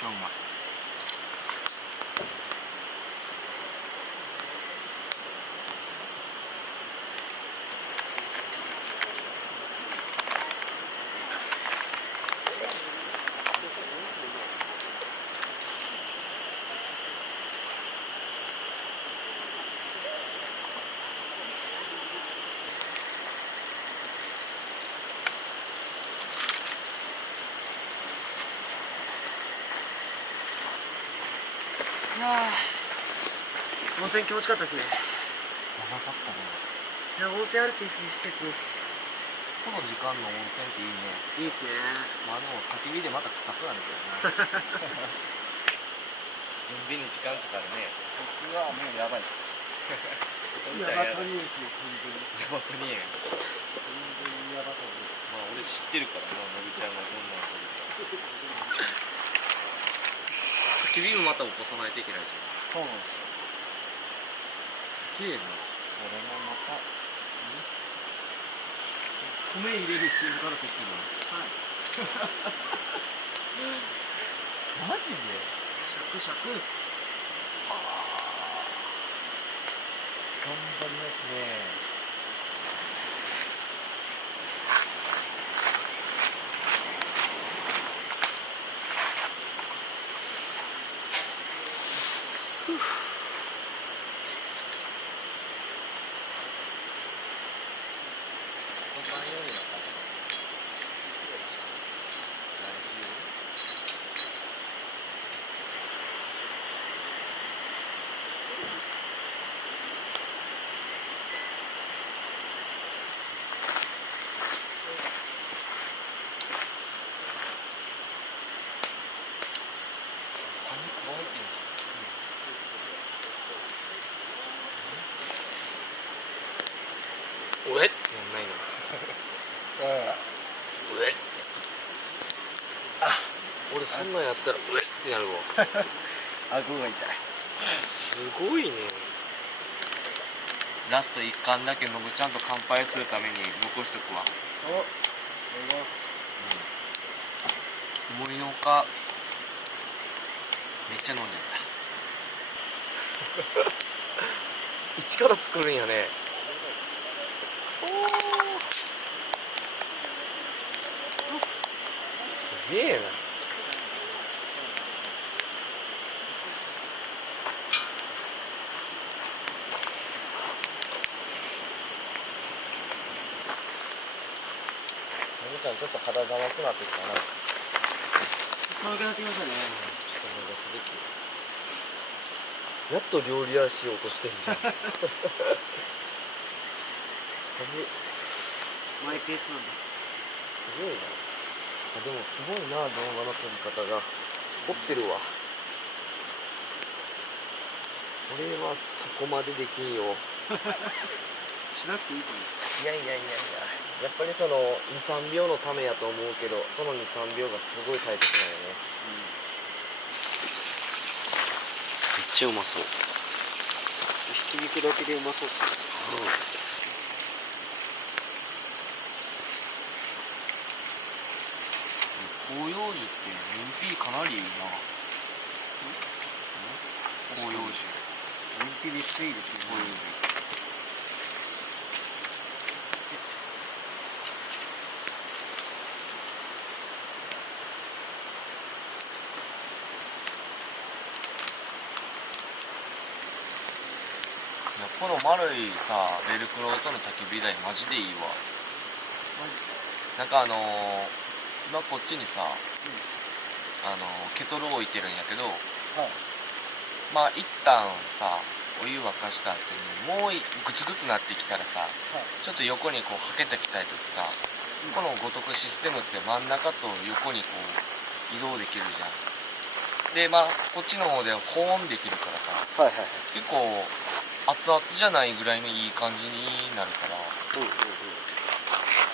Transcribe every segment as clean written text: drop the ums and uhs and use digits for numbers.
ちゃうまい。いやー、温泉気持ちよかったですね。長かったね。いや、温泉あるっていいですね、施設に。この時間の温泉っていいね。いいっすね。まあでも焚き火でまた臭くなるけどな。準備に時間かかるね。僕はもうやばいっす。ヤバトニーですね、完全に。ヤバトニー。完全にヤバトニーです。まあ俺知ってるからな、のびちゃんがどんなの撮るか。焚き火もまた起こさないといけないじそうなんですよ。ゃん。すげえな。それもまた米入れるシーンから撮ってるの。はい。マジで？シャクシャク。頑張りますね。本番よりの感じ。パニック湧いてんじゃん。おえってなんないの。うえって。俺そんなんやったらうえってなるわ。顎が痛い。すごいね。ラスト1貫だけのぶちゃんと乾杯するために残しとくわ。お、思いのほかめっちゃ飲んじゃった一から作るんやね。すげえな。のぶちゃんちょっと肌寒くなってきたな。寒くなってきましたね。ちょっと脱がすべき。やっと料理屋しようとしてんじゃん。寒い。マイペースなんで。すごいな。あ、でもすごいな、動画の撮り方が凝ってるわ。俺はそこまでできんよ。しなくていいと思う。いやいやいやいや、やっぱりその 2,3 秒のためやと思うけど、その 2,3 秒がすごい大切なんよね。めっちゃうまそう。ひき肉だけでうまそうっすね。広葉樹って燃費かなりいいな。広葉樹。燃費めっちゃいいですね。広葉樹。この丸いさ、ベルクロとの焚き火台マジでいいわ。マジっすか。なんか今こっちにさ、ケトル置いてるんやけど、はい。まあ一旦さ、お湯沸かした後にもうグツグツなってきたらさ、はい。ちょっと横にこうはけてきたりとかさ、このごとくシステムって真ん中と横にこう移動できるじゃん。でまあこっちの方で保温できるからさ、はいはいはい。結構熱々じゃないぐらいのいい感じになるから、い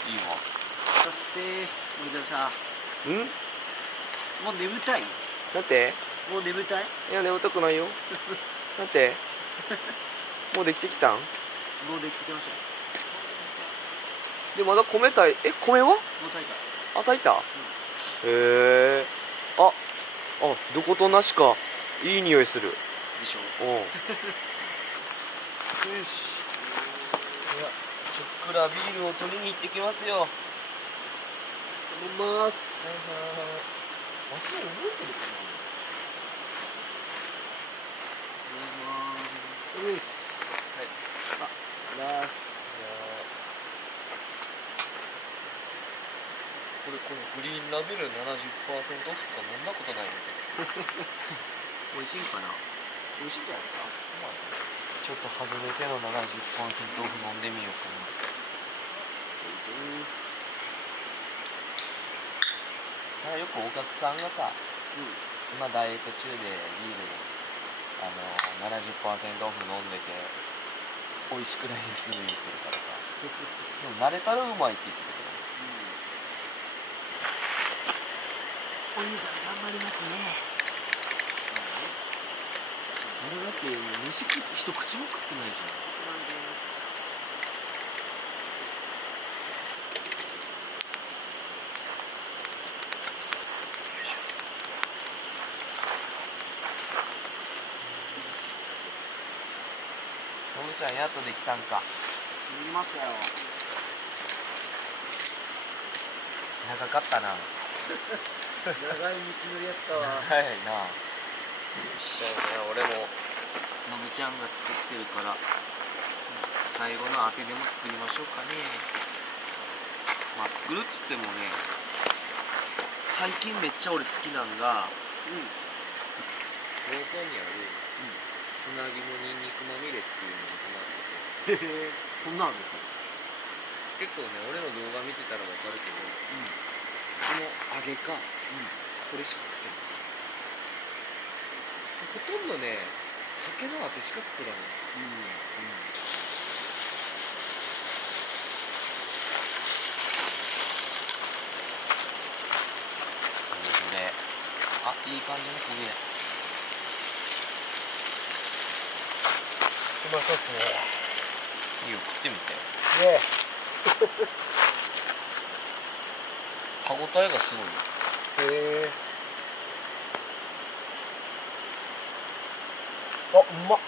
いわ。達成。森田さん？ん、もう眠たい？だってもう眠たい？いや眠たくないよ。だってもうできてきたん？もうできてきましたよ。でまだ米炊い、米は？もう炊いた。あ、炊いた？へえ。あ、あ、どことなしかいい匂いする。でしょ。おう。よし。では、ちょっくらビールを取りに行ってきますよ。飲みます。わし覚えてるかういっす。な。はい。あ、ラス。これこのグリーンラベル 70% オフとか飲んだことないみたいな。美味しいんかな。美味しいんじゃないですか。ちょっと初めての 70% オフ飲んでみようかな。よくお客さんがさ、今ダイエット中でビール70% オフ飲んでて美味しくないです言ってるからさ。でも慣れたらうまいって言ってたけど、お兄さん頑張りますね。俺だって飯食って一口も食ってないじゃん。のぶちゃんやっとできたんか。見ましたよ。長かったな。長い道のりやったわ。早いな。よっしゃ、じゃあ俺ものぶちゃんが作ってるから最後の当てでも作りましょうかね。まあ作るっつってもね、最近めっちゃ俺好きなんが、ローソンにある砂肝にんにくまみれっていうのがハマってて、へえ、そんなのですか。結構ね俺の動画見てたらわかるけど、この揚げか、これしか食ってない。ほとんどね酒のあてしか作らない。で、あ、いい感じの焦げ。うまそうっすいいよ、食ってみて。ね。歯ごたえがすごいよ。へえ。あ、うまっ。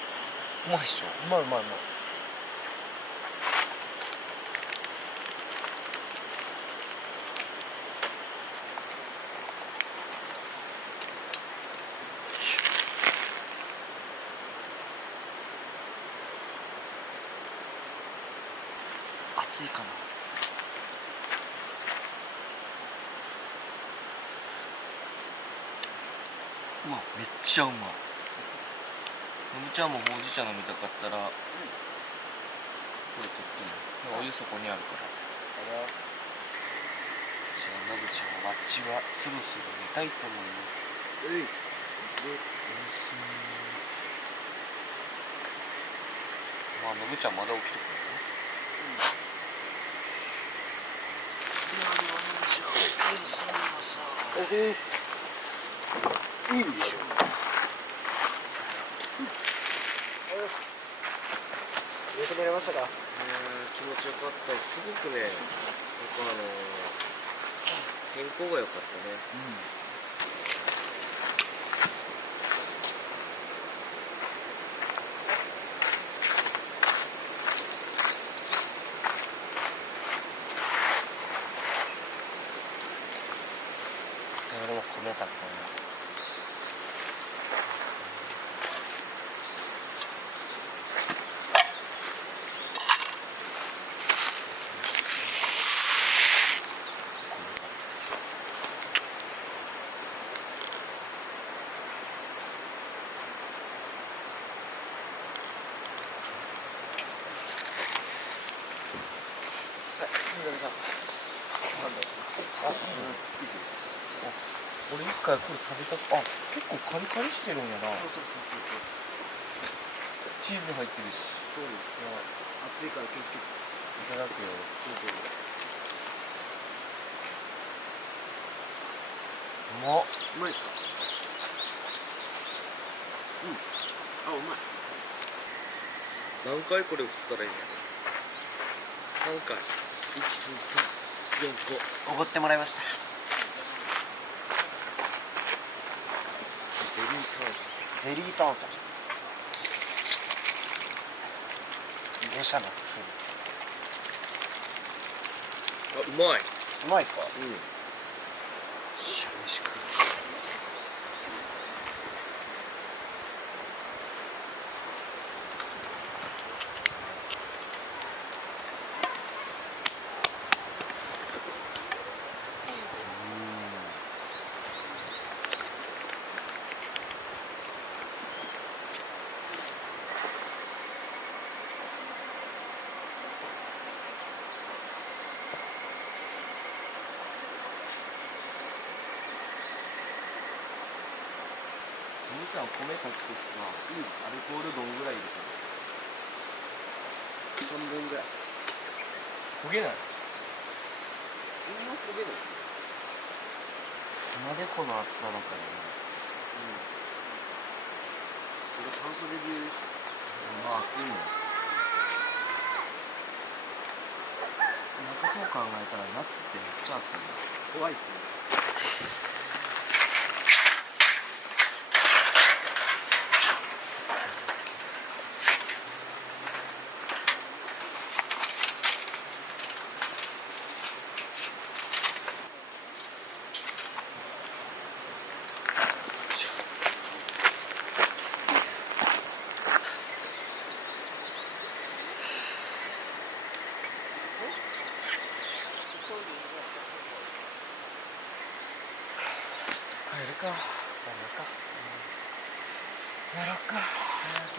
うまいっしょ。うまいうまいうまい。熱いかな。うわ、めっちゃうまい。のぶちゃんもほうじ茶飲みたかったら、これ取っていい。お湯そこにあるから。じゃあのぶちゃんはわっちはそろそろ寝たいと思います。です。まあのぶちゃんまだ起きとくのね。おやすみです。いいでしょ。寝てくれましたか。気持ちよかった。すごくね、なんか天候が良かったね。俺も米たっぽいな。さん。あ、いいです。俺一回これ食べた。あ、結構カリカリしてるんやな。そう。チーズ入ってるし。そうですね。暑いから気をつけて。いただくよ。そう。うまっ。うまいですか。あ、うまい。何回これ振ったらいいんやろ。3回。1、2、3、4、5。おごってもらいました。ゼリー炭酸どうしたの？あ、うまい。うまいか。しゃ飯食う。お兄ちゃん米炊くときさ、アルコールどんぐらい入れてる？半分ぐらい。焦げない？そんな焦げないですね。なんでこの厚さだからね。これ半袖でですよ。まあ暑いもん。なんかそう考えたら夏ってめっちゃ暑いな。怖いっすね。帰るか。やろうか。やろうか。